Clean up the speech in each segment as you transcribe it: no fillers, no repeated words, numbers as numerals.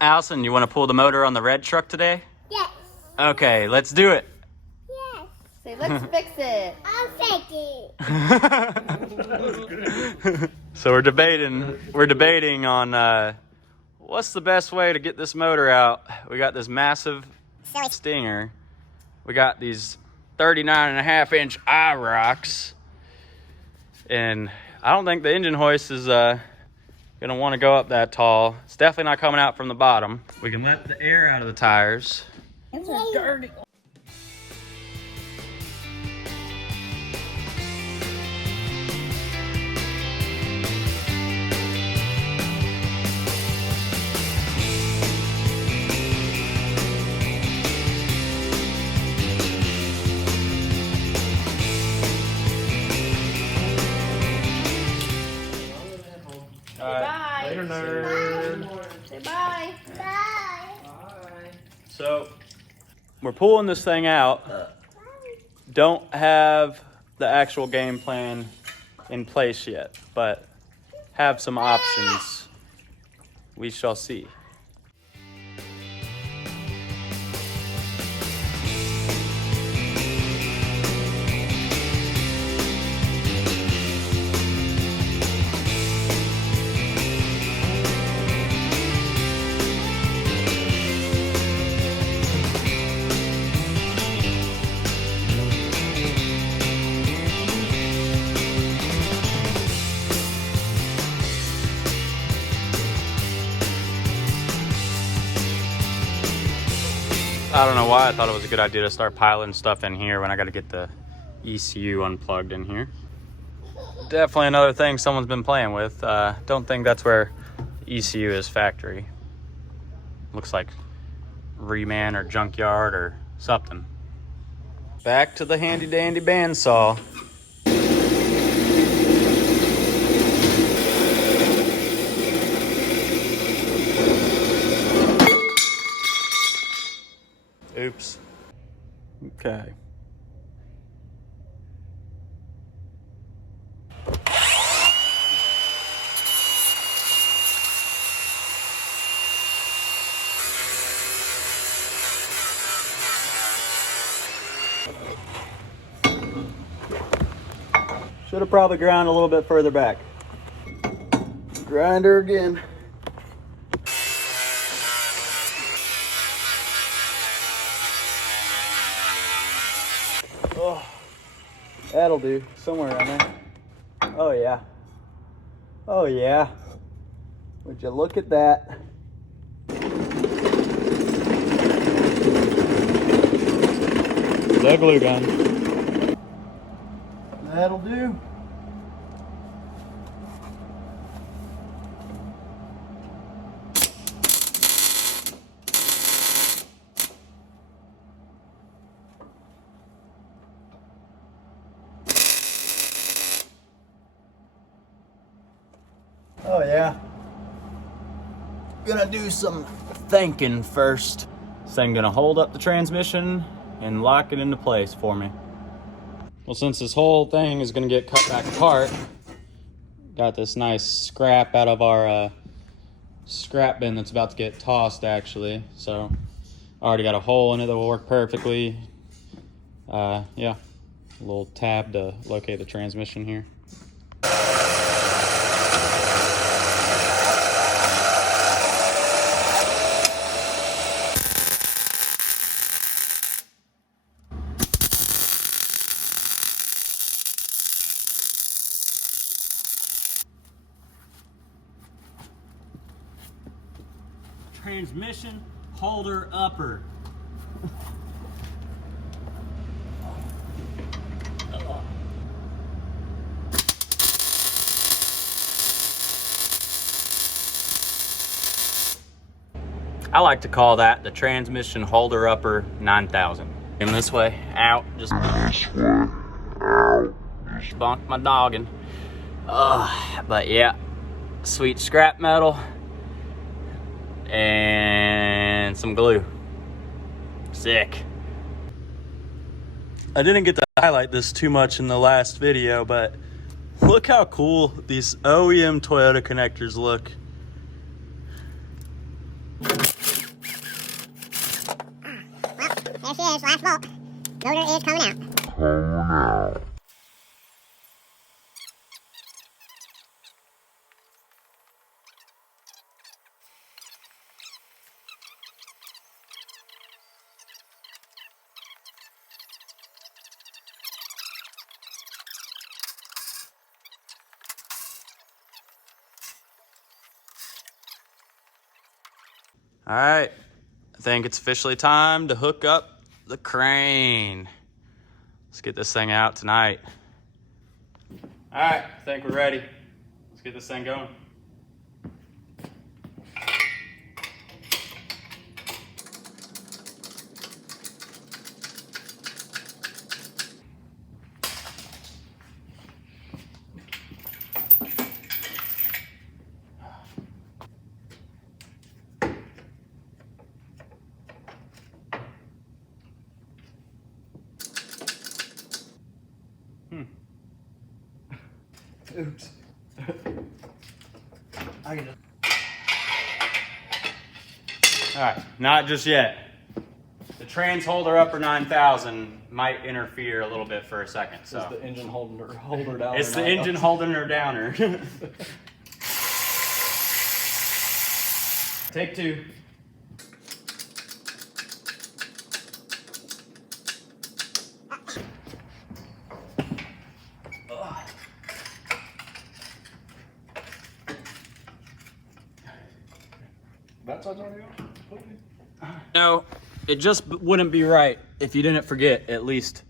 Allison, you want to pull the motor on the red truck today? Yes. Okay, let's do it. Yes. Say, let's fix it. I'll fix it. So we're debating on what's the best way to get this motor out. We got this massive Stinger. We got these 39.5-inch eye rocks. And I don't think the engine hoist is gonna want to go up that tall. It's definitely not coming out from the bottom. We can let the air out of the tires. Hands are dirty. Bye. Later, nerd. Say bye. Bye. So we're pulling this thing out. Don't have the actual game plan in place yet, but have some options. We shall see. I don't know why I thought it was a good idea to start piling stuff in here when I got to get the ECU unplugged in here. Definitely another thing someone's been playing with. Don't think that's where ECU is factory. Looks like Reman or Junkyard or something. Back to the handy dandy bandsaw. Oops. Okay. Should have probably ground a little bit further back. Grinder again. Oh, that'll do. Somewhere around there. Oh yeah. Oh yeah. Would you look at that? The glue gun. That'll do. Oh yeah. Gonna do some thinking first. This thing gonna hold up the transmission and lock it into place for me. Well, since this whole thing is gonna get cut back apart, got this nice scrap out of our scrap bin that's about to get tossed actually. So I already got a hole in it that will work perfectly. Yeah, a little tab to locate the transmission here. Transmission holder upper. I like to call that the transmission holder upper 9000. And this way, out, just bonk my noggin. But yeah, sweet scrap metal and some glue. Sick. I didn't get to highlight this too much in the last video, but look how cool these OEM Toyota connectors look. she is, last bolt. Motor is coming out. All right, I think it's officially time to hook up the crane. Let's get this thing out tonight. All right, I think we're ready. Let's get this thing going. Oops. I can just... All right, not just yet. The trans holder upper 9000 might interfere a little bit for a second. So Is the engine holding her down? it's the engine holding her downer. Take two. That side's already on? No, it just wouldn't be right if you didn't forget at least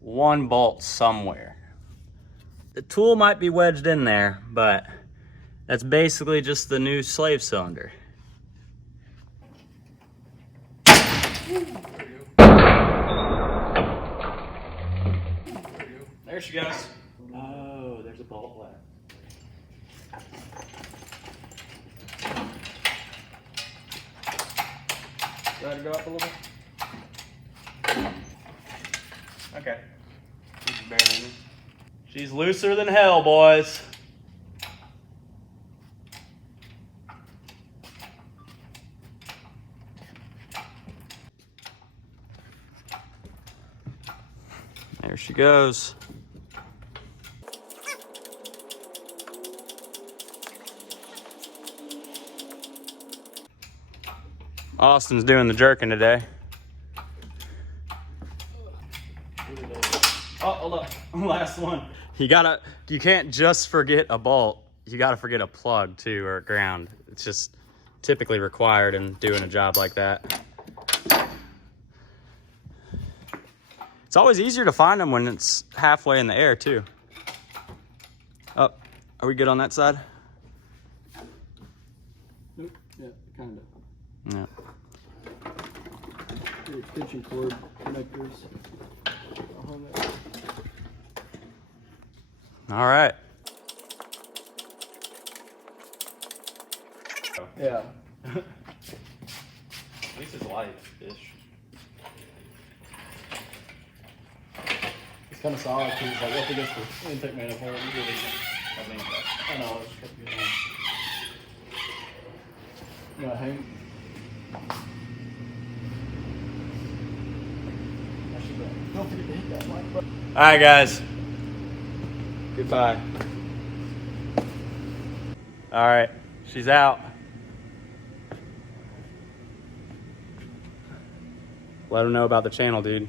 one bolt somewhere. The tool might be wedged in there, but that's basically just the new slave cylinder. There she goes. Oh, there's a bolt left. Try to go up a little bit. Okay. She's barely. She's looser than hell, boys. There she goes. Austin's doing the jerking today. Oh, hold up. Last one. You can't just forget a bolt. You gotta forget a plug too, or a ground. It's just typically required in doing a job like that. It's always easier to find them when it's halfway in the air too. Oh, are we good on that side? Nope. Yeah, kind of. Yeah. The extension cord connectors. On there. All right. Yeah. At least it's light-ish. It's kind of solid because it's like up against the intake manifold. You really, I know, it's got to be nice. Yeah, hang. Don't forget to hit that like button. All right, guys. Goodbye. All right, she's out. Let them know about the channel, dude.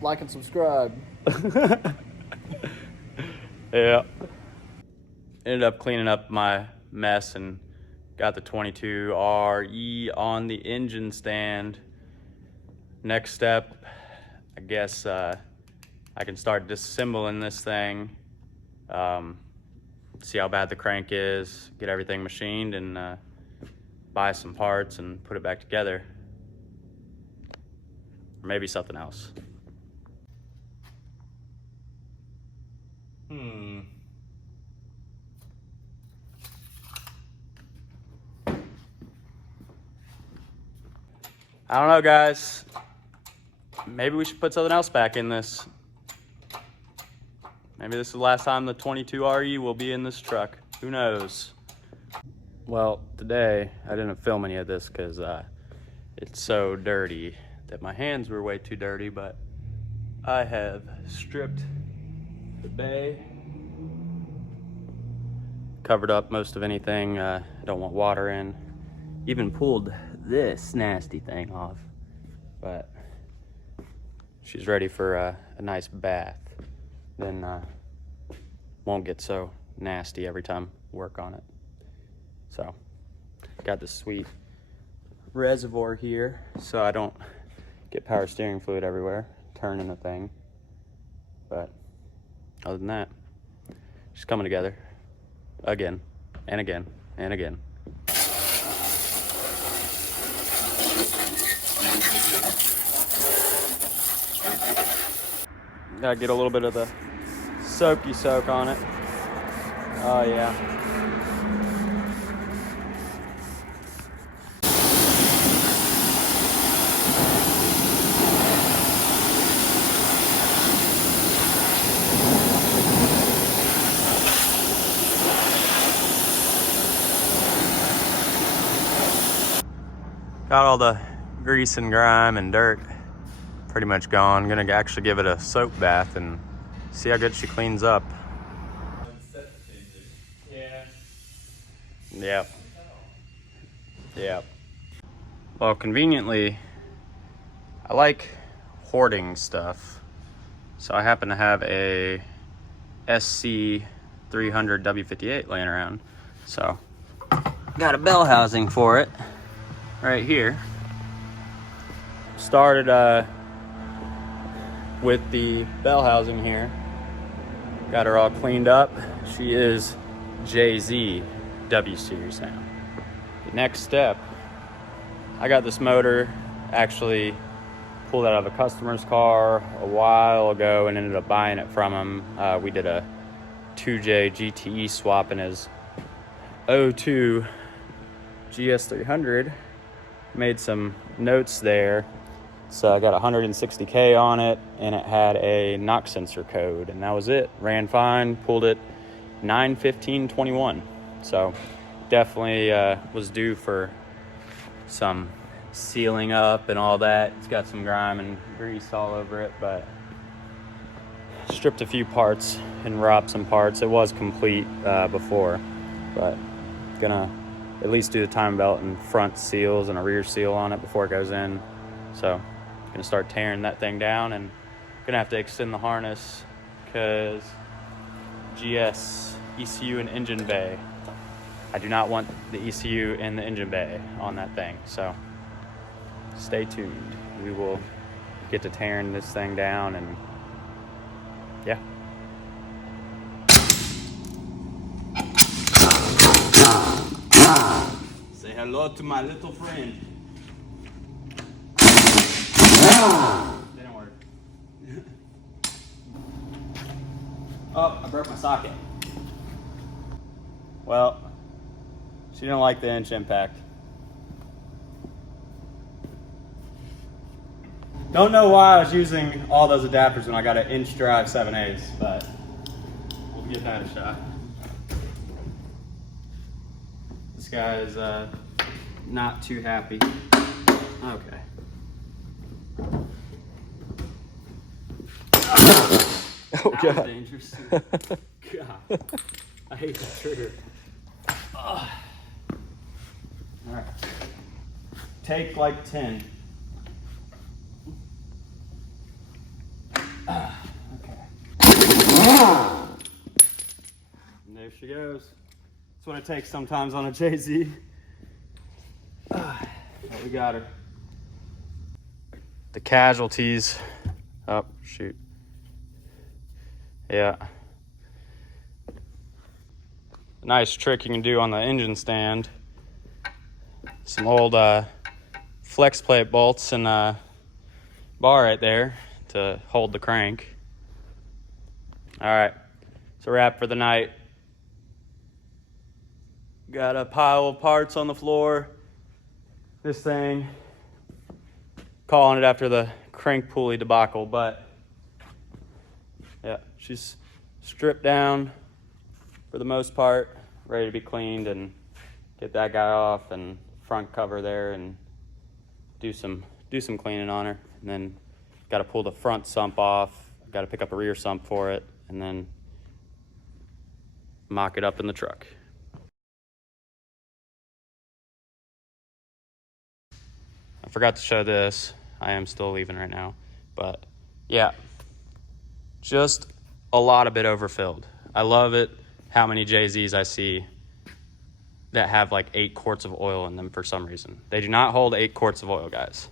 Like and subscribe. Yeah. Ended up cleaning up my mess and got the 22RE on the engine stand. Next step, I guess I can start disassembling this thing, see how bad the crank is, get everything machined, and buy some parts and put it back together. Or maybe something else. I don't know, guys. Maybe we should put something else back in this. Maybe this is the last time the 22RE will be in this truck. Who knows? Well, today I didn't film any of this because it's so dirty that my hands were way too dirty, but I have stripped the bay, covered up most of anything I don't want water in, even pulled this nasty thing off, but she's ready for a nice bath. Then won't get so nasty every time I work on it. So got this sweet reservoir here so I don't get power steering fluid everywhere turning the thing. But other than that, she's coming together again and again and again. Gotta get a little bit of the soaky soak on it. Oh yeah. Got all the grease and grime and dirt pretty much gone. Gonna actually give it a soap bath and see how good she cleans up. Yep. Yep. Well, conveniently, I like hoarding stuff. So I happen to have a SC 300 W58 laying around. So got a bell housing for it right here. Started with the bell housing here. Got her all cleaned up. She is JZ W series now. The next step, I got this motor actually pulled out of a customer's car a while ago and ended up buying it from him. We did a 2J GTE swap in his 02 GS300. Made some notes there. So I got 160K on it, and it had a knock sensor code, and that was it. Ran fine, pulled it 9/15/21. So definitely was due for some sealing up and all that. It's got some grime and grease all over it, but stripped a few parts and robbed some parts. It was complete before, but gonna at least do the time belt and front seals and a rear seal on it before it goes in. So gonna start tearing that thing down, and gonna have to extend the harness because GS ECU and engine bay. I do not want the ECU in the engine bay on that thing, so stay tuned. We will get to tearing this thing down, and yeah. Say hello to my little friend. Didn't work. Oh, I broke my socket. Well, she didn't like the inch impact. Don't know why I was using all those adapters when I got an inch drive 7/8, but we'll give that a shot. This guy is not too happy. Okay. Oh, that God. Was dangerous. God. I hate the trigger. All right. Take like 10. Okay. And there she goes. That's what it takes sometimes on a JZ. But we got her. The casualties. Oh, shoot. Yeah. Nice trick you can do on the engine stand. Some old flex plate bolts and a bar right there to hold the crank. All right, it's a wrap for the night. Got a pile of parts on the floor. This thing, calling it after the crank pulley debacle, but yeah, she's stripped down for the most part, ready to be cleaned and get that guy off and front cover there and do some do some cleaning on her, and then got to pull the front sump off, got to pick up a rear sump for it, and then mock it up in the truck. I forgot to show this. I am still leaving right now, but yeah, just a lot of it overfilled. I love it how many JZs I see that have like 8 quarts of oil in them for some reason. They do not hold 8 quarts of oil, guys.